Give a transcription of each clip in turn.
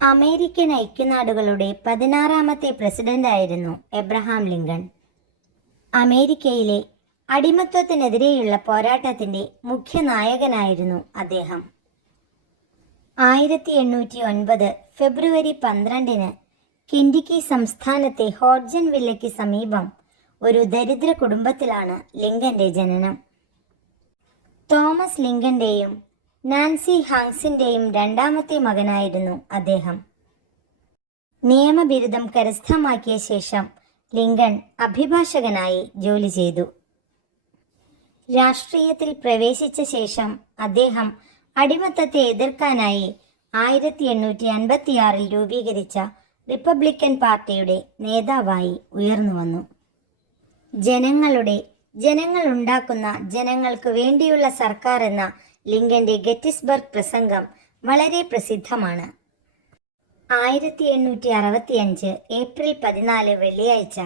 American ഐക്യനാടുകളുടെ പതിനാറാമത്തെ പ്രസിഡന്റായിരുന്നു Abraham Lincoln. അമേരിക്കയിലെ അടിമത്വത്തിനെതിരെയുള്ള പോരാട്ടത്തിന്റെ മുഖ്യ നായകനായിരുന്നു അദ്ദേഹം. ആയിരത്തി എണ്ണൂറ്റി ഒൻപത് ഫെബ്രുവരി പന്ത്രണ്ടിന് കെൻഡിക്കി സംസ്ഥാനത്തെ ഹോഡ്ജൻ വില്ലയ്ക്ക് സമീപം ഒരു ദരിദ്ര കുടുംബത്തിലാണ് ലിങ്കന്റെ ജനനം. തോമസ് ലിങ്കന്റെയും നാൻസി ഹാങ്സിന്റെയും രണ്ടാമത്തെ മകനായിരുന്നു അദ്ദേഹം. നിയമബിരുദം കരസ്ഥമാക്കിയ ശേഷം ലിങ്കൺ അഭിഭാഷകനായി ജോലി ചെയ്തു. രാഷ്ട്രീയത്തിൽ പ്രവേശിച്ച ശേഷം അദ്ദേഹം അടിമത്തത്തെ എതിർക്കാനായി ആയിരത്തി എണ്ണൂറ്റി അൻപത്തിയാറിൽ രൂപീകരിച്ച റിപ്പബ്ലിക്കൻ പാർട്ടിയുടെ നേതാവായി ഉയർന്നു വന്നു. ജനങ്ങളുടെ ജനങ്ങൾ ഉണ്ടാക്കുന്ന ജനങ്ങൾക്ക് വേണ്ടിയുള്ള സർക്കാർ എന്ന ലിങ്കന്റെ ഗെറ്റിസ്ബർഗ് പ്രസംഗം വളരെ പ്രസിദ്ധമാണ്. ആയിരത്തി എണ്ണൂറ്റി അറുപത്തിയഞ്ച് ഏപ്രിൽ പതിനാല് വെള്ളിയാഴ്ച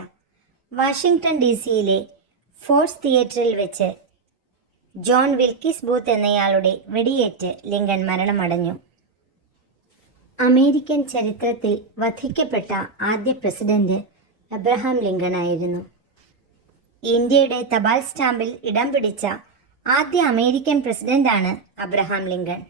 വാഷിംഗ്ടൺ ഡി സിയിലെ ഫോഴ്സ് തിയേറ്ററിൽ വെച്ച് ജോൺ വിൽക്കിസ് ബൂത്ത് എന്നയാളുടെ വെടിയേറ്റ് ലിങ്കൺ മരണമടഞ്ഞു. അമേരിക്കൻ ചരിത്രത്തിൽ വധിക്കപ്പെട്ട ആദ്യ പ്രസിഡന്റ് എബ്രഹാം ലിങ്കൺ ആയിരുന്നു ഇന്ത്യയുടെ തപാൽ സ്റ്റാമ്പിൽ ഇടം പിടിച്ച ആദ്യ അമേരിക്കൻ പ്രസിഡന്റാണ് അബ്രഹാം ലിങ്കൺ.